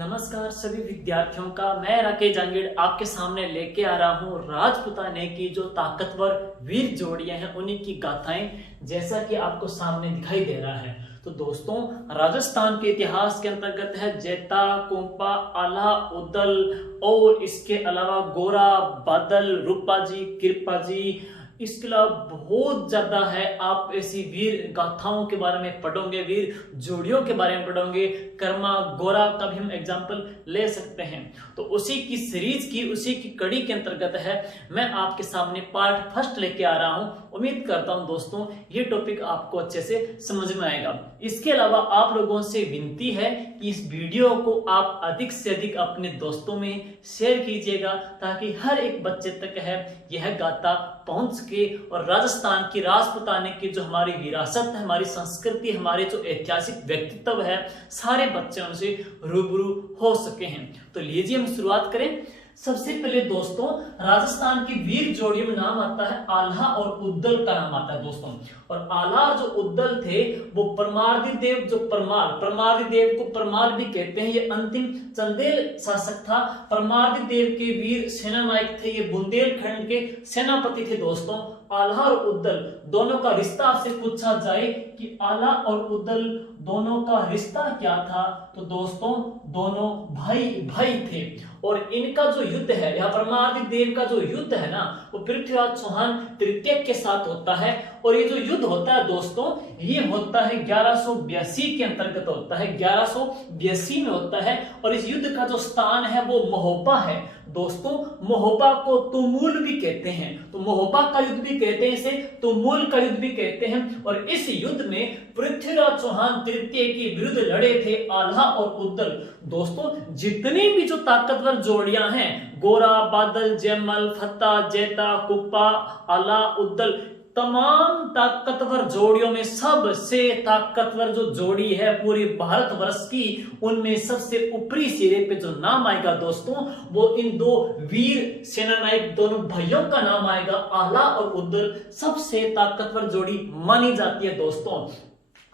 नमस्कार सभी विद्यार्थियों का। मैं राकेश जांगीड़ आपके सामने लेके आ रहा हूँ राजपूताने की जो ताकतवर वीर जोड़ियां हैं उन्हीं की गाथाएं, जैसा कि आपको सामने दिखाई दे रहा है। तो दोस्तों, राजस्थान के इतिहास के अंतर्गत है जेता, कोंपा, आल्हा, उदल और इसके अलावा गोरा, बादल, रूपा जी, कृपा जी। इसके अलावा बहुत ज्यादा है। आप ऐसी वीर गाथाओं के बारे में पढ़ोगे, वीर जोड़ियों के बारे में पढ़ोगे। कर्मा, गोरा का भी हम एग्जाम्पल ले सकते हैं। तो उसी की सीरीज की, उसी की कड़ी के अंतर्गत है मैं आपके सामने पार्ट फर्स्ट लेके आ रहा हूं। उम्मीद करता हूं दोस्तों ये टॉपिक आपको अच्छे से समझ में आएगा। इसके अलावा आप लोगों से विनती है कि इस वीडियो को आप अधिक से अधिक अपने दोस्तों में शेयर कीजिएगा, ताकि हर एक बच्चे तक है यह गाथा पहुंच सके और राजस्थान की राजपूताने की जो हमारी विरासत है, हमारी संस्कृति, हमारे जो ऐतिहासिक व्यक्तित्व है, सारे बच्चे उनसे रूबरू हो सके हैं। तो लीजिए हम शुरुआत करें। सबसे पहले दोस्तों, राजस्थान की वीर जोड़ियों में नाम आता है आल्हा और उद्दल का नाम आता है दोस्तों। और आल्हा जो उद्दल थे वो परमार्दी देव, जो परमार्दी देव को परमार भी कहते हैं, ये अंतिम चंदेल शासक था। परमार्दी देव के वीर सेना नायक थे, ये बुंदेलखंड के सेनापति थे दोस्तों। आल्हा और उद्दल दोनों का रिश्ता आपसे पूछा जाए कि आल्हा और उद्दल दोनों का रिश्ता क्या था, तो दोस्तों दोनों भाई भाई थे। और इनका जो युद्ध है, यहाँ परमार्दी देव का जो युद्ध है ना, वो पृथ्वीराज चौहान तृतीय के साथ होता है। और ये जो युद्ध होता है दोस्तों, ये होता है 1182 के अंतर्गत होता है, 1182 में होता है। और इस युद्ध का जो स्थान है वो महोबा है दोस्तों। महोबा को तुमुल भी कहते हैं, तो महोबा का युद्ध भी कहते हैं, इसे तुमुल का युद्ध भी कहते हैं। और इस युद्ध में पृथ्वीराज चौहान तृतीय के विरुद्ध लड़े थे आल्हा और उद्दल। दोस्तों, जितनी भी जो ताकतवर जोड़ियां हैं, गोरा, बादल, जयमल, फत्ता, जेता, कुप्पा, आल्हा, उद्दल, तमाम ताकतवर जोड़ियों में सबसे ताकतवर जो जोड़ी है पूरे भारतवर्ष की, उनमें सबसे ऊपरी सिरे पे जो नाम आएगा दोस्तों, वो इन दो वीर सेना नायक दोनों भाइयों का नाम आएगा। आल्हा और उद्दल सबसे ताकतवर जोड़ी मानी जाती है दोस्तों।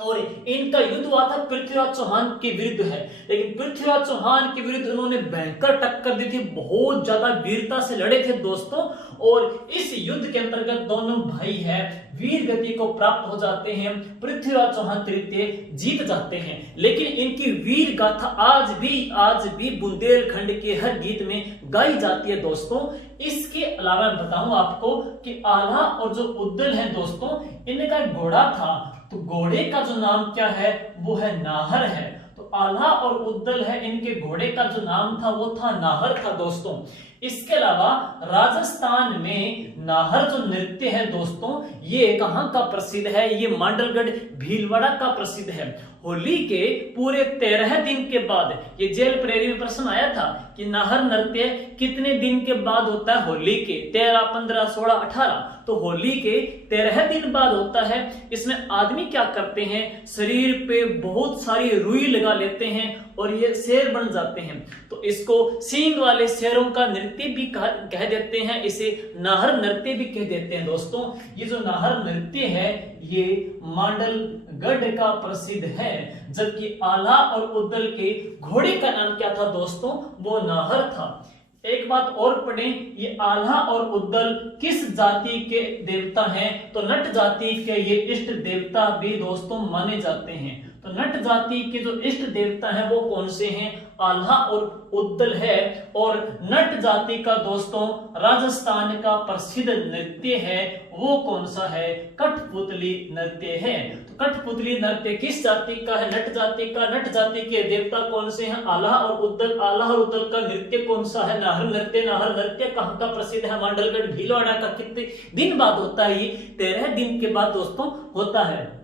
और इनका युद्ध हुआ था पृथ्वीराज चौहान के विरुद्ध है, लेकिन पृथ्वीराज चौहान के विरुद्ध उन्होंने भयंकर टक्कर दी थी, बहुत ज्यादा वीरता से लड़े थे दोस्तों। और इस युद्ध के अंतर्गत दोनों भाई है वीर गति को प्राप्त हो जाते हैं, पृथ्वीराज चौहान तृतीय जीत जाते हैं। लेकिन इनकी वीर गाथा आज भी बुंदेलखंड के हर गीत में गाई जाती है दोस्तों। इसके अलावा मैं बताऊं आपको कि आल्हा और जो उद्दल है दोस्तों, इनका एक घोड़ा था, तो घोड़े का जो नाम क्या है वो है नाहर है। तो आल्हा और उद्दल है, इनके घोड़े का जो नाम था वो था नाहर था दोस्तों। इसके अलावा राजस्थान में नाहर जो नृत्य है दोस्तों, ये कहां का प्रसिद्ध है, ये मांडलगढ़ भीलवाड़ा का प्रसिद्ध है। होली के पूरे 13 दिन के बाद, ये जेल प्रेरी में प्रश्न आया था कि नाहर नृत्य कितने दिन के बाद होता है, होली के 13, 15, 16, 18, तो होली के 13 दिन बाद होता है। इसमें आदमी क्या करते हैं, शरीर पे बहुत सारी रुई लगा लेते हैं और ये शेर बन जाते हैं, तो इसको सींग वाले शेरों का नृत्य भी कह देते हैं, इसे नाहर नृत्य भी कह देते हैं दोस्तों। ये जो नाहर नृत्य है ये मांडलगढ़ का प्रसिद्ध है, जबकि आल्हा और उद्दल के घोड़े का नाम क्या था दोस्तों, वो नाहर था। एक बात और पढ़ें, ये आल्हा और उद्दल किस जाति के देवता हैं, तो नट जाति के ये इष्ट देवता भी दोस्तों माने जाते हैं। तो नट जाति के जो इष्ट देवता हैं वो कौन से हैं, आल्हा और उद्दल है। और नट जाति का दोस्तों राजस्थान का प्रसिद्ध नृत्य है, वो कौन सा है, कठपुतली नृत्य है। तो कठपुतली नृत्य किस जाति का है, नट जाति का। नट जाति के देवता कौन से हैं, आल्हा और उद्दल। आल्हा और उद्दल का नृत्य कौन सा है, नाहर नृत्य। नाहर नृत्य कहां का प्रसिद्ध है, मांडलगढ़ भीलवाड़ा का। कितने दिन बाद होता है, ये 13 दिन के बाद दोस्तों होता है।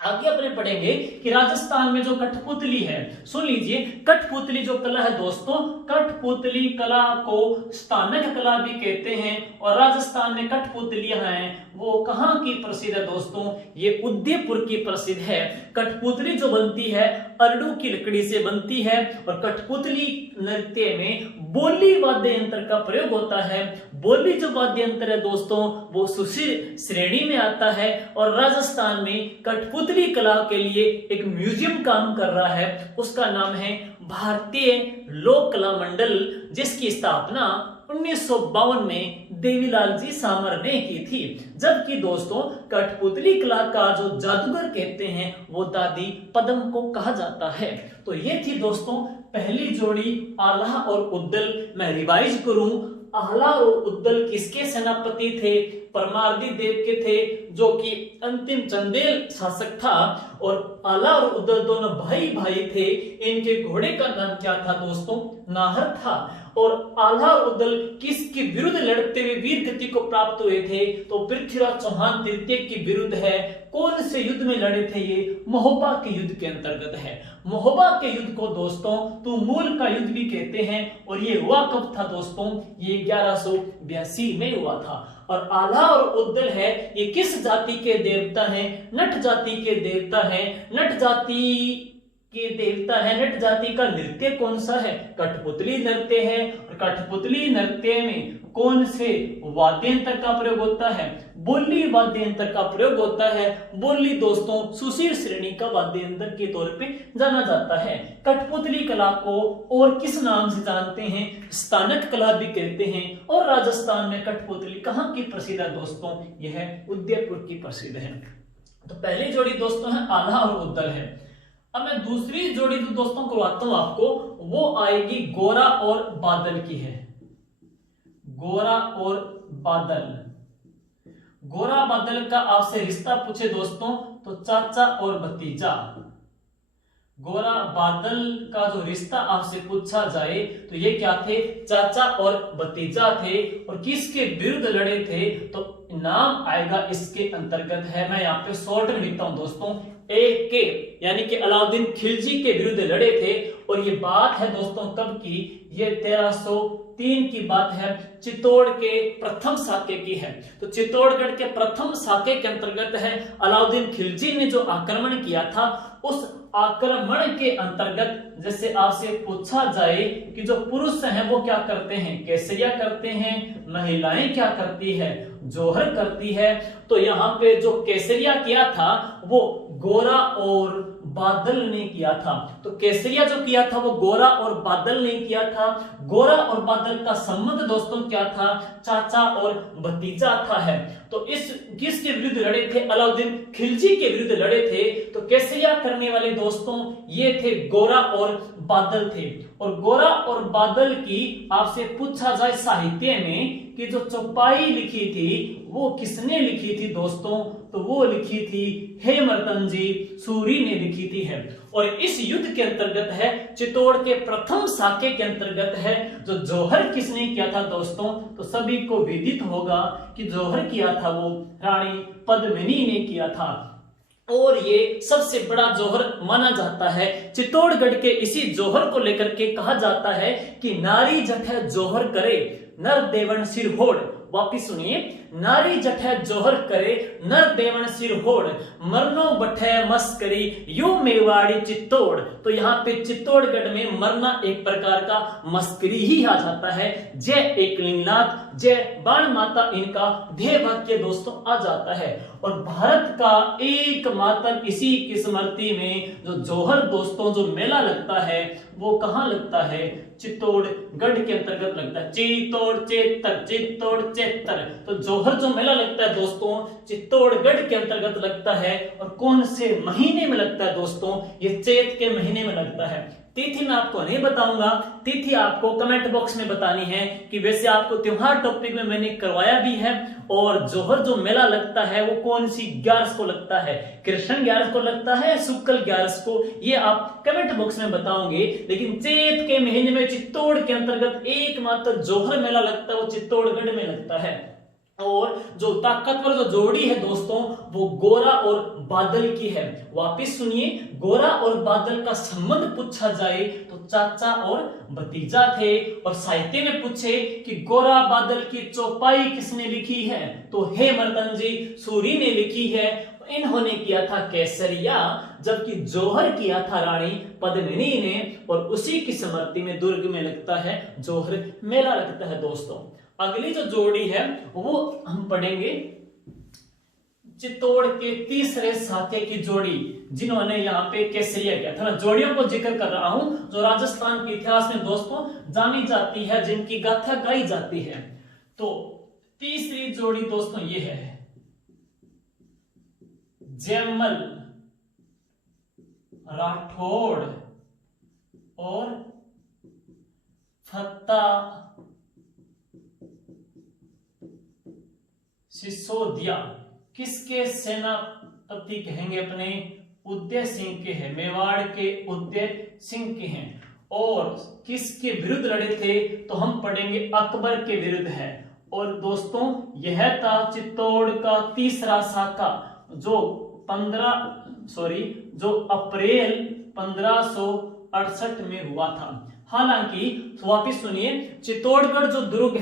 आगे अपने पढ़ेंगे कि राजस्थान में जो कठपुतली है, सुन लीजिए, कठपुतली जो कला है दोस्तों, कठपुतली कला को स्थानक कला भी कहते हैं। और राजस्थान में कठपुतलियां हैं वो कहां की प्रसिद्ध है दोस्तों, ये उदयपुर की प्रसिद्ध है। कठपुतली जो बनती है अरडू की लकड़ी से बनती है। और कठपुतली नृत्य में बोली वाद्य यंत्र का प्रयोग होता है। बोली जो वाद्य यंत्र है दोस्तों वो सुशील श्रेणी में आता है। और राजस्थान में कठपुतली कठपुतली कला के लिए एक म्यूजियम काम कर रहा है, उसका नाम है भारतीय लोक कला मंडल, जिसकी स्थापना 1952 में देवीलाल जी सामर ने की थी। जबकि दोस्तों कठपुतली कला का जो जादूगर कहते हैं वो दादी पद्म को कहा जाता है। तो ये थी दोस्तों पहली जोड़ी आल्हा और उद्दल। मैं रिवाइज करूं, आल्हा और उद्दल किसके सेनापति थे? परमार्दी देव के थे, जो कि अंतिम चंदेल शासक था। और आल्हा और उद्दल दोनों भाई भाई थे। इनके घोड़े का नाम क्या था दोस्तों? नाहर था। और आल्हा और उद्दल किसके विरुद्ध लड़ते हुए वीर गति को प्राप्त हुए थे? तो पृथ्वीराज चौहान तृतीय के विरुद्ध है। कौन से युद्ध में लड़े थे? ये महोबा के युद्ध के अंतर्गत है। महोबा के युद्ध को दोस्तों तुमुल का युद्ध भी कहते हैं। और ये हुआ कब था दोस्तों? ये 1182 में हुआ था। और आल्हा और उद्दल है, ये किस जाति के देवता हैं? नट जाति के देवता हैं। नट जाति के देवता है। नट जाति का नृत्य कौन सा है? कठपुतली नृत्य है। और कठपुतली नृत्य में कौन से वाद्य यंत्र का प्रयोग होता है? बोली वाद्य यंत्र का प्रयोग होता है। बोली दोस्तों सुशील श्रेणी का वाद्य यंत्र के तौर पे जाना जाता है। कठपुतली कला को और किस नाम से जानते हैं? स्थानक कला भी कहते हैं। और राजस्थान में कठपुतली कहाँ की प्रसिद्ध है दोस्तों? यह उदयपुर की प्रसिद्ध है। तो पहली जोड़ी दोस्तों है आल्हा और उद्दल है। अब मैं दूसरी जोड़ी जो दोस्तों करवाता हूं आपको, वो आएगी गोरा और बादल की है। गोरा और बादल। गोरा बादल का आपसे रिश्ता पूछे दोस्तों तो चाचा और भतीजा। गोरा बादल का जो रिश्ता आपसे पूछा जाए तो ये क्या थे? चाचा और भतीजा थे। और किसके विरुद्ध लड़े थे? तो नाम आएगा इसके अंतर्गत है, मैं यहाँ पे शॉर्ट में लिखता हूं दोस्तों, ए के, यानी कि अलाउद्दीन खिलजी के विरुद्ध लड़े थे। और ये बात है दोस्तों कब की? ये 1303 की बात है। चित्तौड़ के प्रथम साके की है। तो चित्तौड़गढ़ के प्रथम साके के अंतर्गत है। अलाउद्दीन खिलजी ने जो आक्रमण किया था, उस आक्रमण के अंतर्गत जैसे आपसे पूछा जाए कि जो पुरुष हैं वो क्या करते हैं? केसरिया करते हैं। महिलाएं क्या करती है? जोहर करती है। तो यहाँ पे जो केसरिया किया था वो गोरा और बादल ने किया था। तो केसरिया जो किया था वो गोरा और बादल ने किया था। गोरा और बादल का संबंध दोस्तों क्या था? चाचा और भतीजा था है। तो इस किसके विरुद्ध लड़े थे? अलाउद्दीन खिलजी के विरुद्ध लड़े थे। तो केसरिया करने वाले दोस्तों ये थे गोरा और बादल थे। और गोरा और बादल की आपसे पूछा जाए साहित्य में कि जो चौपाई लिखी थी वो किसने लिखी थी दोस्तों? तो वो लिखी थी हेमरतनजी सूरी ने लिखी थी है। और इस युद्ध के अंतर्गत है, चित्तौड़ के प्रथम साके के अंतर्गत है। जो जोहर किसने किया था दोस्तों? तो सभी को विदित होगा कि जोहर किया था वो रानी पद्मिनी ने किया था। और ये सबसे बड़ा जोहर माना जाता है। चित्तौड़गढ़ के इसी जोहर को लेकर के कहा जाता है कि नारी जठे जोहर करे नर देवन सिर होड़। वापिस सुनिए, नारी जठे जोहर करे नर देवन सिर होड़, मरनो बठे मस्करी यू मेवाड़ी चित्तौड़। तो यहाँ पे चित्तौड़गढ़ में मरना एक प्रकार का मस्करी ही आ जाता है। जय एक लिंगनाथ, जय बाण माता, इनका ध्येय वाक्य दोस्तों आ जाता है। और भारत का एकमात्र इसी की स्मृति में जो जोहर दोस्तों जो मेला लगता है वो कहाँ लगता है? चित्तौड़गढ़ के अंतर्गत लगता है। चित्तौड़ चेतर, चित्तौड़ चेतर। तो जोहर जो मेला लगता है दोस्तों चित्तौड़गढ़ के अंतर्गत लगता है। और कौन से महीने में लगता है दोस्तों? ये चैत के महीने में लगता है। तिथि मैं आपको नहीं बताऊंगा, तिथि आपको कमेंट बॉक्स में बतानी है। कि वैसे आपको त्योहार टॉपिक में मैंने करवाया भी है। और जोहर जो मेला लगता है वो कौन सी 11 को लगता है? कृष्ण 11 को लगता है, शुक्ल 11 को, ये आप कमेंट बॉक्स में बताओगे। लेकिन चैत के महीने में चित्तौड़ के अंतर्गत एकमात्र जोहर मेला लगता है, वो चित्तौड़गढ़ में लगता है। और जो ताकतवर जो जोड़ी है दोस्तों वो गोरा और बादल की है। वापिस सुनिए, गोरा और बादल का संबंध पूछा जाए तो चाचा और भतीजा थे। और साहित्य में पूछे कि गोरा बादल की चौपाई किसने लिखी है? तो हेमरतनजी सूरी ने लिखी है। इन्होंने किया था केसरिया, जबकि जोहर किया था रानी पद्मिनी ने। और उसी की स्मृति में दुर्ग में लगता है जोहर मेला लगता है दोस्तों। अगली जो जोड़ी है वो हम पढ़ेंगे चित्तौड़ के तीसरे साके की जोड़ी जिन्होंने यहाँ पे केसरिया किया था ना। जोड़ियों को जिक्र कर रहा हूं जो राजस्थान के इतिहास में दोस्तों जानी जाती है, जिनकी गाथा गाई जाती है। तो तीसरी जोड़ी दोस्तों ये है जयमल राठौड़ और फत्ता सिसोदिया। किसके सेनापति कहेंगे अपने? उदय सिंह के हैं, मेवाड़ के उदय सिंह के हैं। और किसके विरुद्ध लड़े थे? तो हम पढ़ेंगे अकबर के विरुद्ध है। और दोस्तों यह था चित्तौड़ का तीसरा साका जो अप्रैल 1568 में हुआ था। हालांकि वापिस सुनिए, चित्तौड़गढ़ जो दुर्ग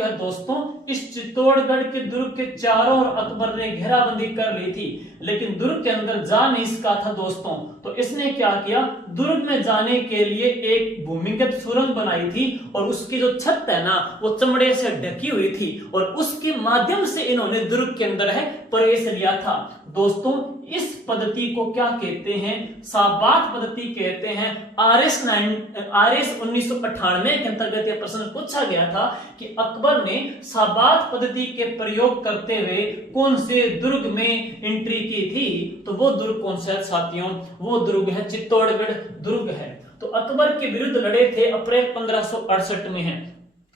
है दोस्तों, इस चित्तौड़गढ़ के दुर्ग के चारों ओर अकबर ने घेराबंदी कर ली थी, लेकिन दुर्ग के अंदर जा नहीं सका था दोस्तों। तो इसने क्या किया, दुर्ग में जाने के लिए एक भूमिगत सुरंग बनाई थी और उसकी जो छत है ना वो चमड़े से ढकी हुई थी और उसके माध्यम से इन्होंने दुर्ग के अंदर है प्रवेश लिया था। दोस्तों इस पद्धति को क्या कहते हैं? साबात पद्धति कहते हैं। आरएस 1998 के अंतर्गत यह प्रश्न पूछा गया था कि अकबर ने साबात पद्धति के प्रयोग करते हुए कौन से दुर्ग में एंट्री की थी? तो वो दुर्ग कौन सा है साथियों? वो दुर्ग है चित्तौड़गढ़ दुर्ग है। तो अकबर के विरुद्ध लड़े थे, अप्रैल 1568 में है।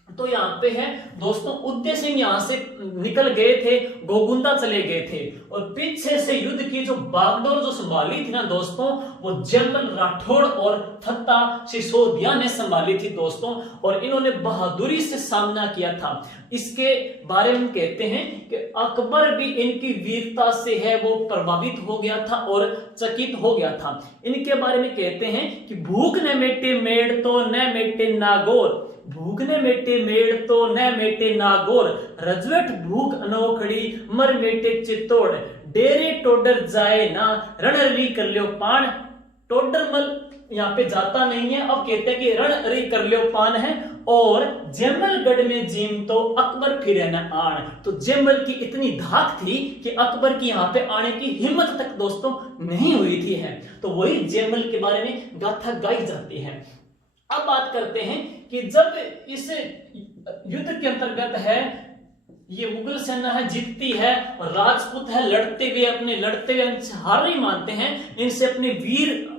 तो यहाँ पे है दोस्तों उदय सिंह यहां से निकल गए थे, गोगुंदा चले गए थे और पीछे से युद्ध की जो बागडोर जो संभाली थी ना दोस्तों, वो जयमल राठौड़ और फत्ता सिसोदिया ने संभाली थी दोस्तों। और इन्होंने बहादुरी से सामना किया था। इसके बारे में कहते हैं कि अकबर भी इनकी वीरता से है वो प्रभावित हो गया था और चकित हो गया था। इनके बारे में कहते हैं कि भूख न मेटे मेड़ तो न मेटे नागौर, भूख ने मेटे मेड़ तो न मेटे नागौर, रजवट भूख अनोखड़ी मर मेटे चित्तौड़, डेरे टोडर जाए ना रणरी कर लियो पान। टोडर मल यहाँ पे जाता नहीं है, अब कहते हैं कि रणरी कर लियो पान है। और जयमलगढ़ में जीम तो अकबर फिरे न आन। तो जयमल की इतनी धाक थी कि अकबर की यहाँ पे आने की हिम्मत तक दोस्तों नहीं हुई थी है। तो वही जयमल के बारे में गाथा गाई जाती है। अब बात करते हैं कि जब इस युद्ध के अंतर्गत है ये मुगल सेना है जीतती है और राजपूत है लड़ते हुए हार नहीं मानते हैं, इनसे अपने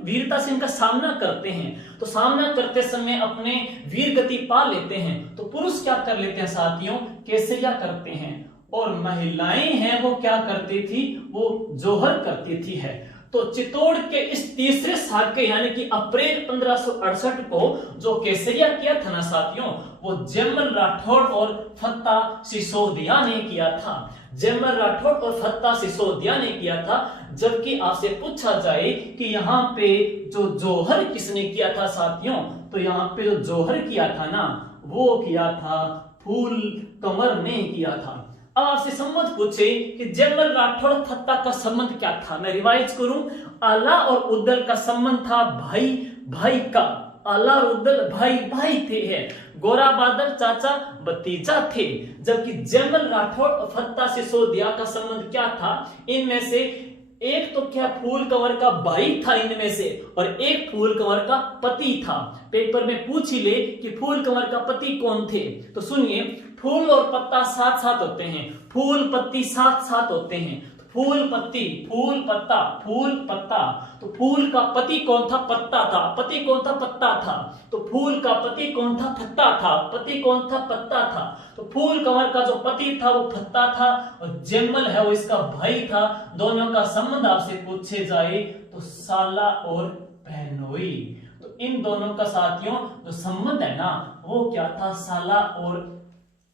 वीरता से इनका सामना करते हैं। तो सामना करते समय अपने वीर गति पा लेते हैं। तो पुरुष क्या कर लेते हैं साथियों? केसरिया करते हैं। और महिलाएं हैं वो क्या करती थी? वो जोहर करती थी है। तो चित्तौड़ के इस तीसरे साके यानी कि अप्रैल 1568 को जो केसरिया किया था ना साथियों, वो जयमल राठौड़ और फत्ता सिसोदिया ने किया था। जयमल राठौड़ और फत्ता सिसोदिया ने किया था। जबकि आपसे पूछा जाए कि यहाँ पे जो जोहर किसने किया था साथियों, तो यहाँ पे जो जोहर किया था ना वो किया था फूल कमर ने किया था। अब आपसे संबंध पूछे कि जयमल राठौड़ फत्ता का संबंध क्या था, मैं रिवाइज करूं। आला और उद्दल का संबंध था भाई भाई का। आला और उद्दल भाई भाई थे है। गोरा बादल चाचा भतीजा थे। जबकि जयमल राठौड़ और फत्ता सिसोदिया का संबंध क्या था? इनमें से एक तो क्या फूल कंवर का भाई था इनमें से, और एक फूल कंवर का पति था। पेपर में पूछ ही ले कि फूल कंवर का पति कौन थे। तो सुनिए, फूल और पत्ता साथ साथ होते हैं, फूल पत्ती साथ साथ होते हैं। फूल पत्ती, फूल पत्ता, फूल पत्ता। तो फूल का पति कौन था? पत्ता था। पति कौन था? पत्ता था। तो फूल का पति कौन था? पत्ता था। पति कौन था? पत्ता था। तो फूल कंवर का जो पति था वो पत्ता था और जयमल है वो इसका भाई था। दोनों का संबंध आपसे पूछे जाए तो साला और बहनोई। तो इन दोनों का साथियों जो संबंध है ना वो क्या था? साला और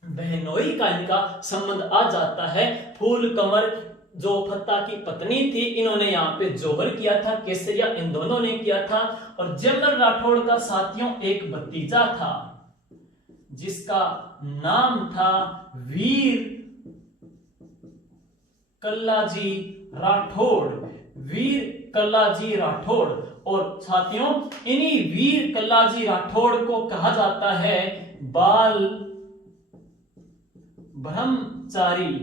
बहनोई का इनका संबंध आ जाता है। फूल कंवर जो फत्ता की पत्नी थी, इन्होंने यहाँ पे जोहर किया था, केसरिया इन दोनों ने किया था। और जयमल राठौड़ का साथियों एक भतीजा था जिसका नाम था वीर कल्लाजी राठौड़। वीर कल्लाजी राठौड़। और साथियों इन्हीं वीर कल्लाजी राठौड़ को कहा जाता है बाल ब्रह्मचारी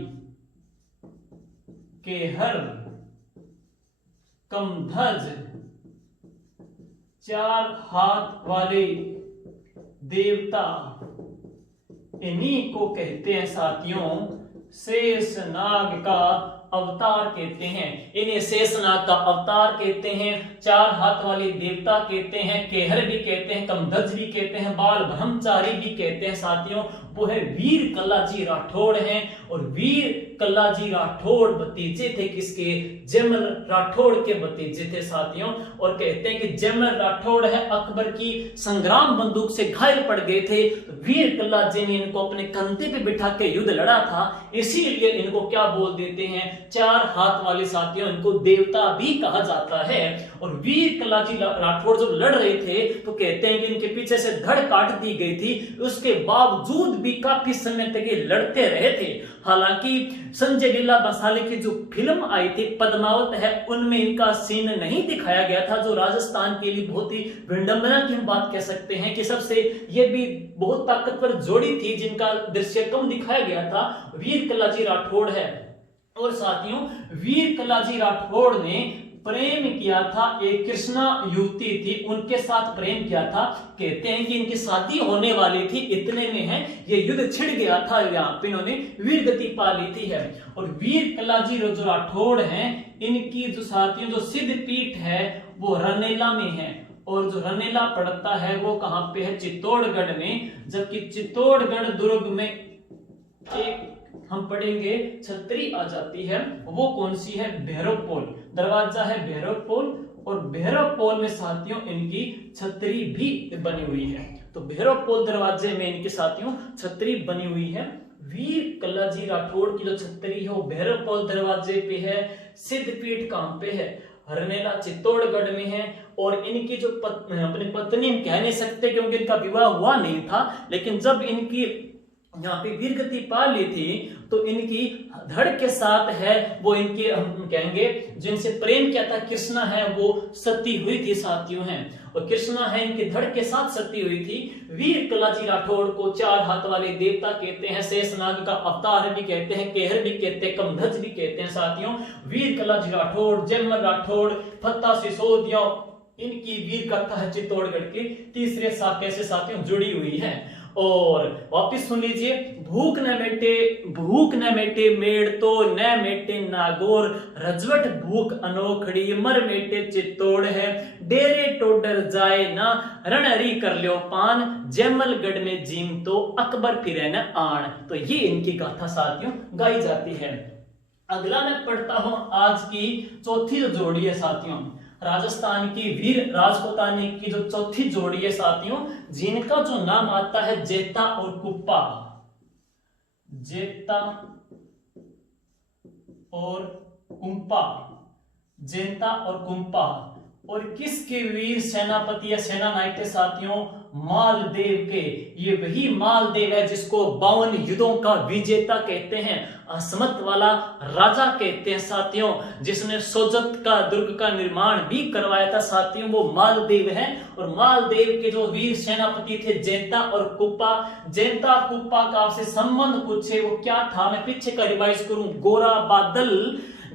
केहर, कमधज, चार हाथ वाले देवता, इन्हीं को कहते हैं साथियों शेषनाग का अवतार कहते हैं। इन्हें शेषनाग का अवतार कहते हैं, चार हाथ वाले देवता कहते हैं, केहर भी कहते हैं, कमधज भी कहते हैं, बाल ब्रह्मचारी भी कहते हैं साथियों। वो है वीर कल्लाजी राठौड़ हैं। और वीर कल्लाजी राठौड़ भतीजे थे किसके? जयमल राठौड़ के भतीजे थे साथियों। और कहते हैं कि जयमल राठौड़ है अकबर की संग्राम बंदूक से घायल पड़ गए थे, तो वीर कल्लाजी ने इनको अपने कंधे पे बिठा के युद्ध लड़ा था, इसीलिए इनको क्या बोल देते हैं? चार हाथ वाले साथियों, इनको देवता भी कहा जाता है। और वीर कल्लाजी राठौड़ जब लड़ रहे थे तो कहते हैं कि इनके पीछे से धड़ काट दी गई थी, उसके बावजूद भी काफी समय तक ये लड़ते रहे थे। हालांकि संजय लीला बंसाली की जो फिल्म आई थी पद्मावत है, उनमें इनका सीन नहीं दिखाया गया था, जो राजस्थान के लिए बहुत ही विडंबना की हम बात कह सकते हैं कि सबसे ये भी बहुत ताकतवर जोड़ी थी जिनका दृश्य कम दिखाया गया था, वीर कल्लाजी राठौड़ है। और साथियों वीर कल्लाजी राठौड़ ने प्रेम किया था, एक कृष्णा युवती थी, उनके साथ प्रेम किया था। कहते हैं कि इनकी शादी होने वाली थी, इतने में है ये युद्ध छिड़ गया था, यहाँ पे इन्होंने वीर गति पा ली थी है। और वीर कल्लाजी जो राठौड़ हैं, इनकी जो साथियों जो सिद्ध पीठ है वो रनेला में है। और जो रनेला पड़ता है वो कहां पे है? चित्तौड़गढ़ में। जबकि चित्तौड़गढ़ दुर्ग में एक हम पढ़ेंगे छतरी आ जाती है, वो कौन सी है? भैरवपोल दरवाजा है भैरवपोल। और भैरवपोल में साथियों इनकी छतरी भी बनी हुई है। तो भैरवपोल दरवाजे में इनके साथियों छतरी बनी हुई है। वीर कल्लाजी राठौड़ की जो छतरी है वो भैरवपोल दरवाजे पे है। सिद्धपीठ कहां पे है? रनेला चित्तौड़गढ़ में है। और इनकी जो अपनी पत्नी हम कह नहीं सकते क्योंकि इनका विवाह हुआ नहीं था, लेकिन जब इनकी यहाँ पे वीरगति पा ली थी तो इनकी धड़ के साथ है वो इनके हम कहेंगे जिनसे प्रेम किया था कृष्णा है वो सती हुई थी साथियों हैं। और कृष्णा है इनके धड़ के साथ सती हुई थी। वीर कल्लाजी राठौड़ को चार हाथ वाले देवता कहते हैं, शेषनाग का अवतार भी कहते हैं, केहर भी कहते हैं, कमधज भी कहते हैं साथियों। वीर कल्लाजी राठौड़, जयमल राठौड़, फत्ता सिसोदिया, इनकी वीर कथा है चित्तौड़गढ़ के तीसरे साके से साथियों जुड़ी हुई है। और वापिस सुन लीजिए, भूख न मेटे मेड़ तो न मेटे नागौर, रजवट भूख अनोखड़ी मर मेटे चित्तौड़ है, डेरे टोडर जाए ना रणहरी कर लो पान, जयमलगढ़ में जीम तो अकबर फिरे न आन। तो ये इनकी गाथा साथियों गाई जाती है। अगला मैं पढ़ता हूं आज की चौथी जो जोड़ी है साथियों, राजस्थान की वीर राजपुतानी की जो चौथी जोड़ी है साथियों, जिनका जो नाम आता है जेता और कुप्पा। जेता और कुंपा, जेता और कुंपा। और किसके वीर सेनापति या सेना नायक थे साथियों? मालदेव के। ये वही मालदेव है जिसको 52 युद्धों का विजेता कहते हैं, असमत वाला राजा कहते हैं साथियों, जिसने सोजत का दुर्ग का निर्माण भी करवाया था साथियों, वो मालदेव है। और मालदेव के जो वीर सेनापति थे जेता और कुप्पा। जेता कुप्पा का आपसे संबंध पूछे वो क्या था, मैं पीछे का रिवाइज करूं।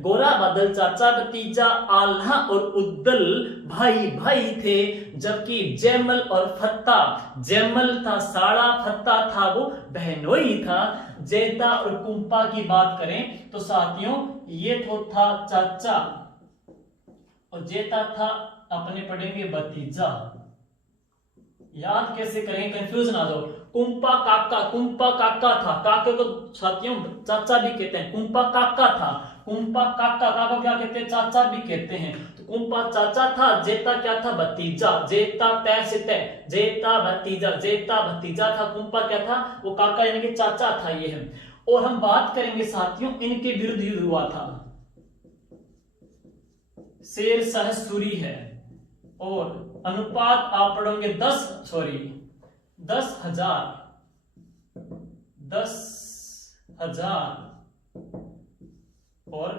गोरा बादल चाचा भतीजा, आल्हा और उद्दल भाई भाई थे। जबकि जयमल और फत्ता, जयमल था साड़ा, फत्ता था वो बहनोई था। जेता और कुंपा की बात करें तो साथियों ये तो था चाचा और जेता था अपने पढ़ेंगे भतीजा। याद कैसे करेंगे, कंफ्यूज ना हो। कुंपा काका था, काके को साथियों चाचा भी कहते हैं। कुंपा काका था, कुंपा काका क्या कहते हैं? चाचा भी कहते हैं। तो कुंपा चाचा था, जेता क्या था? भतीजा। जेता तय से तय, जेता भतीजा था। कुंपा क्या था? वो काका यानी कि चाचा था ये है। और हम बात करेंगे साथियों इनके विरुद्ध युद्ध हुआ था, शेर शाह सूरी है। और अनुपात आप पढ़ोगे 10,000 और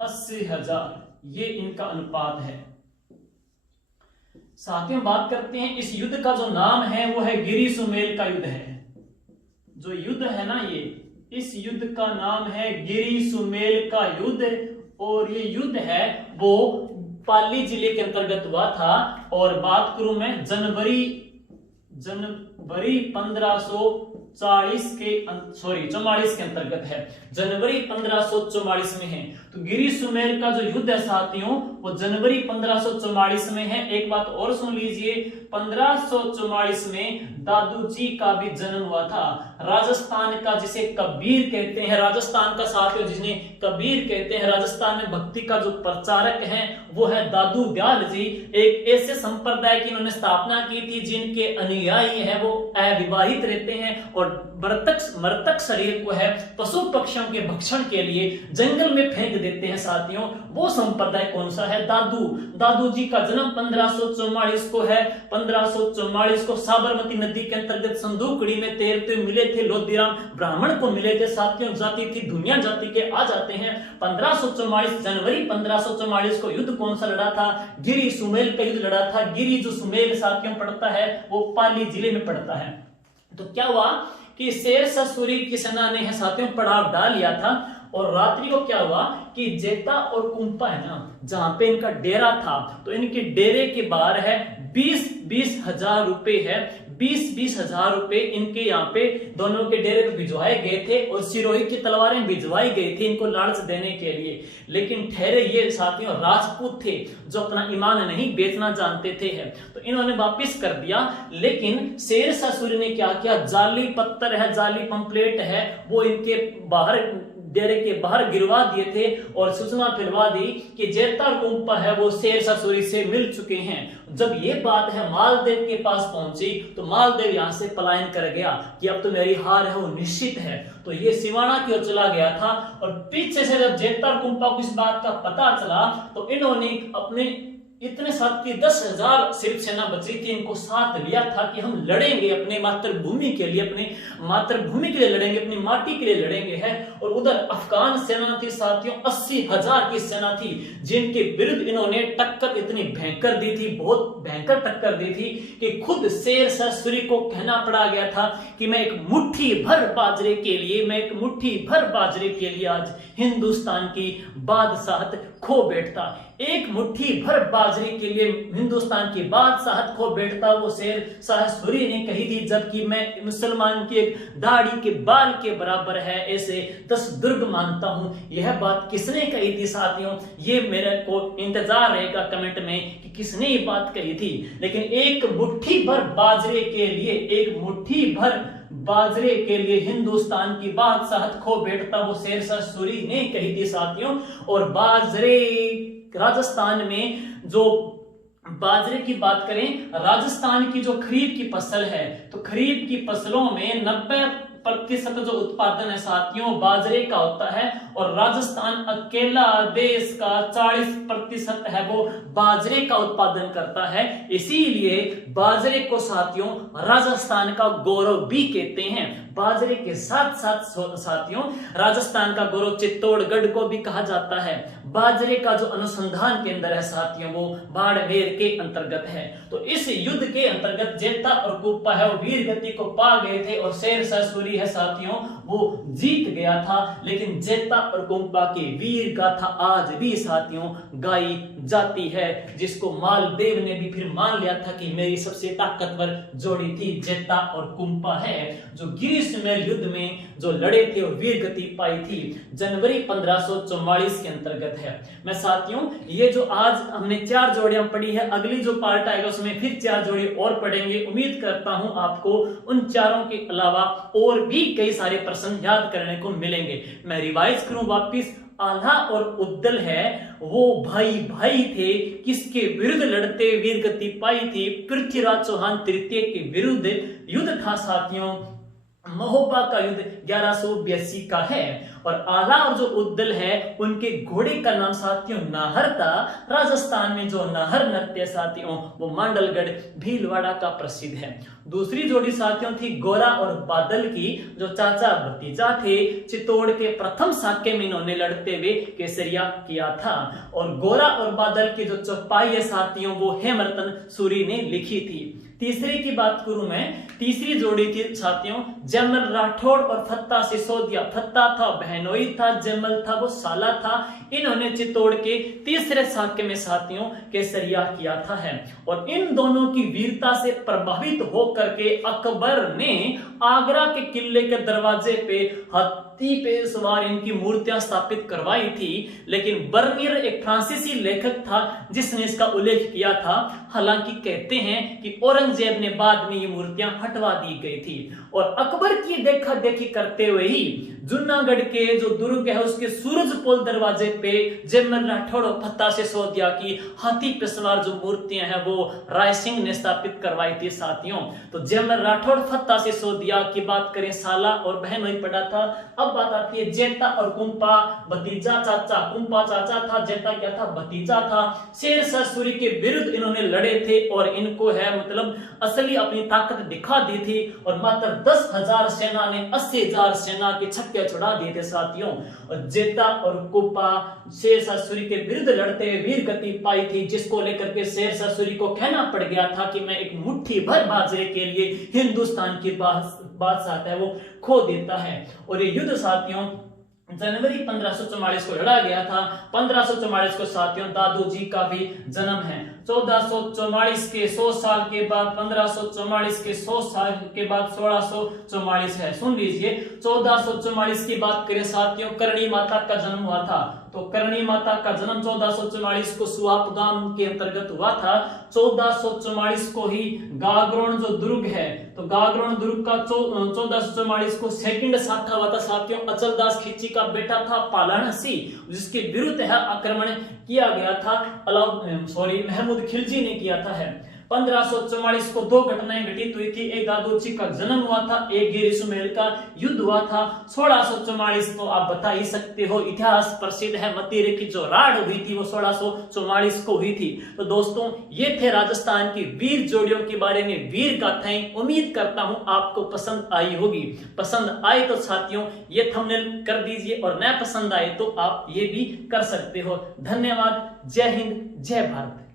80,000, ये इनका अनुपात है। साथियों बात करते हैं इस युद्ध का जो नाम है वो है गिरी सुमेल का युद्ध है। जो युद्ध है ना ये, इस युद्ध का नाम है गिरी सुमेल का युद्ध। और ये युद्ध है वो पाली जिले के अंतर्गत हुआ था। और बात करूं मैं जनवरी 44 के अंतर्गत है, जनवरी 1544 में है। तो गिरी सुमेर का जो युद्ध है साथियों वो जनवरी 1544 में है। एक बात और सुन लीजिए, 1544 में दादू जी का भी जन्म हुआ था। राजस्थान का जिसे कबीर कहते हैं, राजस्थान का साथियों जिन्हें कबीर कहते हैं, राजस्थान में भक्ति का जो प्रचारक है वो है दादू दयाल जी। एक ऐसे संप्रदाय की इन्होंने स्थापना की थी जिनके अनुयायी है वो अविवाहित रहते हैं और मृतक शरीर को है पशु पक्षियों के भक्षण के लिए जंगल में फेंक देते हैं साथियों। वो संप्रदाय कौन सा है? दादू जी का जन्म 1544 को है। 1544 को साबरमती नदी के अंतर्गत संदूकड़ी में तैरते मिले थे, लोधीराम ब्राह्मण को मिले थे साथियों। जाति थी दुनिया जाति के आ जाते हैं। 1544 जनवरी 1544 को युद्ध कौन सा लड़ा था? गिरी सुमेल का युद्ध लड़ा था। गिरी जो सुमेल साथियों पड़ता है वो पाली जिले में पड़ता है। तो क्या हुआ कि शेरशाह सूरी की सेना ने है साथियों पड़ाव डाल लिया था। और रात्रि को क्या हुआ कि जेता और कुंपा है ना, जहां पे इनका डेरा था, तो इनके डेरे के बाहर है 20-20 हजार रुपए है। 20-20 हजार रुपए इनके यहाँ पे दोनों के डेरे पे भिजवाए गए थे और सिरोही की तलवारें भिजवाई गई थी इनको लालच देने के लिए। लेकिन ठहरे ये साथियों राजपूत थे जो अपना ईमान नहीं बेचना जानते थे है, तो इन्होंने वापस कर दिया। लेकिन शेरशाह सूरी ने क्या किया, जाली पत्थर है, जाली पंपलेट है, वो इनके बाहर डेरे के बाहर गिरवा दिए थे और सूचना फैलवा दी कि जेता कुंपा है वो शेरशाह सूरी से मिल चुके हैं। जब ये बात है मालदेव के पास पहुंची तो मालदेव यहां से पलायन कर गया कि अब तो मेरी हार है वो निश्चित है। तो ये सिवाना की ओर चला गया था और पीछे से जब जेता कुंपा को इस बात का पता चला तो इन्होंने अपने इतने साथ की 10,000 सिर्फ सेना बची थी, इनको साथ लिया था कि हम लड़ेंगे अपने मातृभूमि के लिए, अपने मातृभूमि के लिए लड़ेंगे, अपनी माटी के लिए लड़ेंगे है। और उधर अफगान सेना थी साथियों, 80,000 की सेना थी जिनके विरुद्ध इन्होंने टक्कर इतनी भयंकर दी थी, बहुत भयंकर टक्कर दी थी कि खुद शेरशाह सूरी को कहना पड़ा गया था कि मैं एक मुट्ठी भर बाजरे के लिए आज हिंदुस्तान की बादशाहत खो बैठता। एक मुट्ठी भर बाजरे के लिए हिंदुस्तान की बादशाहत खो बैठता, वो शेरशाह सूरी ने कही थी। जबकि मैं मुसलमान की एक दाढ़ी के बाल के बराबर है ऐसे 10 दुर्ग मानता हूं। यह बात किसने कही थी साथियों? ये मेरे को इंतजार रहेगा कमेंट में कि किसने ये बात कही थी। लेकिन एक मुट्ठी भर बाजरे के लिए हिंदुस्तान की बादशाहत खो बैठता, वो शेरशाह सूरी ने कही थी साथियों। और बाजरे राजस्थान में जो बाजरे की बात करें, राजस्थान की जो खरीफ की फसल है तो खरीफ की फसलों में 90% जो उत्पादन है साथियों बाजरे का होता है। और राजस्थान अकेला देश का 40% है वो बाजरे का उत्पादन करता है। इसीलिए बाजरे को साथियों राजस्थान का गौरव भी कहते हैं। बाजरे के साथ साथ साथियों राजस्थान का गौरव चित्तौड़गढ़ को भी कहा जाता है। बाजरे का जो अनुसंधान केंद्र है साथियों वो बाड़मेर के अंतर्गत है। तो इस युद्ध के अंतर्गत जेता और कुप्पा है वो वीर गति को पा गए थे और शेरशाह सूरी है साथियों वो जीत गया था। लेकिन जेता और कुप्पा की वीर गाथा आज भी साथियों गाई जाती है, जिसको मालदेव ने भी फिर मान लिया था कि मेरी सबसे ताकतवर जोड़ी थी जेता और कुप्पा है, जो गिरिसुमेर युद्ध में जो लड़े थे और वीर गति पाई थी जनवरी 1544 के अंतर्गत है। मैं साथियों ये जो आज हमने 4 जोड़ियां पढ़ी है, अगली जो पार्ट आएगा उसमें फिर 4 जोड़ी और पढ़ेंगे। उम्मीद करता हूं आपको उन चारों के अलावा और भी कई सारे प्रश्न याद करने को मिलेंगे। मैं रिवाइज करूं वापिस, आल्हा और उद्दल है वो भाई थे, किसके विरुद्ध लड़ते वीर गति पाई थी? पृथ्वीराज चौहान तृतीय के विरुद्ध युद्ध था साथियों, महोबा का युद्ध 1182 का है। और आला और जो उद्दल है उनके घोड़े का नाम साथियों नाहर था। राजस्थान में जो नाहर नृत्य साथियों वो मांडलगढ़ भीलवाड़ा का प्रसिद्ध है। दूसरी जोड़ी साथियों थी गोरा और बादल की, जो चाचा भतीजा थे। चित्तौड़ के प्रथम साके में इन्होंने लड़ते हुए केसरिया किया था। और गोरा और बादल की जो चौपाई है साथियों वो हेमरतन सूरी ने लिखी थी। तीसरी की बात करूं मैं, तीसरी जोड़ी थी साथियों जमल राठौड़ और फत्ता सिसोदिया। फत्ता था बहनोई था, जमल था वो साला था। इन्होंने चित्तौड़ के तीसरे साक्य में साथियों केसरिया किया था है। और इन दोनों की वीरता से प्रभावित होकर के अकबर ने आगरा के किले के दरवाजे पे हाथी पे सवार इनकी मूर्तियां स्थापित करवाई थी। लेकिन बर्नियर एक फ्रांसीसी लेखक था जिसने इसका उल्लेख किया था। हालांकि कहते हैं कि औरंगजेब ने बाद में ये मूर्तियां हटवा दी गई थी। और अकबर की देखा देखी करते हुए ही जूनागढ़ के जो दुर्ग है उसके सूरजपोल दरवाजे पे जेमल राठौड़ और फत्ता से सो दिया कि हाथी पे सवार जो मूर्तियां हैं वो राय सिंह ने स्थापित करवाई थी साथियों। तो जेमल राठौड़ फत्ता से सो दिया की बात करें, साला और बहन वही पड़ा था। अब बात आती है जेता और कुंपा, भतीजा चाचा। कुंपा चाचा था, जेता क्या था, भतीजा था। शेरशाह सूरी के विरुद्ध इन्होंने लड़े थे और इनको है मतलब असली अपनी ताकत दिखा दी थी। और मात्र 10,000 सेना ने 80,000 सेना के छक्के छुड़ा दिए थे साथियों। और जेता और कुंपा शेरशाह सूरी के विरुद्ध लड़ते वीर गति पाई थी, जिसको लेकर के शेरशाह सूरी को कहना पड़ गया था कि मैं एक मुट्ठी भर बाजरे के लिए हिंदुस्तान की बादशाह है वो खो देता है। और ये युद्ध साथियों जनवरी 1544 को लड़ा गया था। 1544 को साथियों दादू जी का भी जन्म है। 1444 के 100 साल के बाद 1544 के 100 साल के बाद 1644 है। सुन लीजिए, 1444 की बात करें साथियों, करणी माता का जन्म हुआ था। तो करणी माता का जन्म 1444 को सुहाप गांव के अंतर्गत हुआ था। 1444 को ही गागरोन जो दुर्ग है, तो गागरोन दुर्ग का 1444 को सेकंड साठा हुआ था साथियों। अचलदास खिची का बेटा था पालानसी, जिसके विरुद्ध है आक्रमण किया गया था। महमूद खिलजी ने किया था है। 1544 को दो घटनाएं घटित हुई थी। एक दादूजी का जन्म हुआ था, एक गिरी सुमेल का युद्ध हुआ था। 1644 तो आप बता ही सकते हो, इतिहास प्रसिद्ध है, मतीरे की जो राड़ हुई थी वो 1644 को हुई थी। तो दोस्तों ये थे राजस्थान की वीर जोड़ियों के बारे में वीर गाथाएं। उम्मीद करता हूं आपको पसंद आई होगी। पसंद आए तो साथियों ये थंबनेल कर दीजिए और न पसंद आए तो आप ये भी कर सकते हो। धन्यवाद। जय हिंद, जय भारत।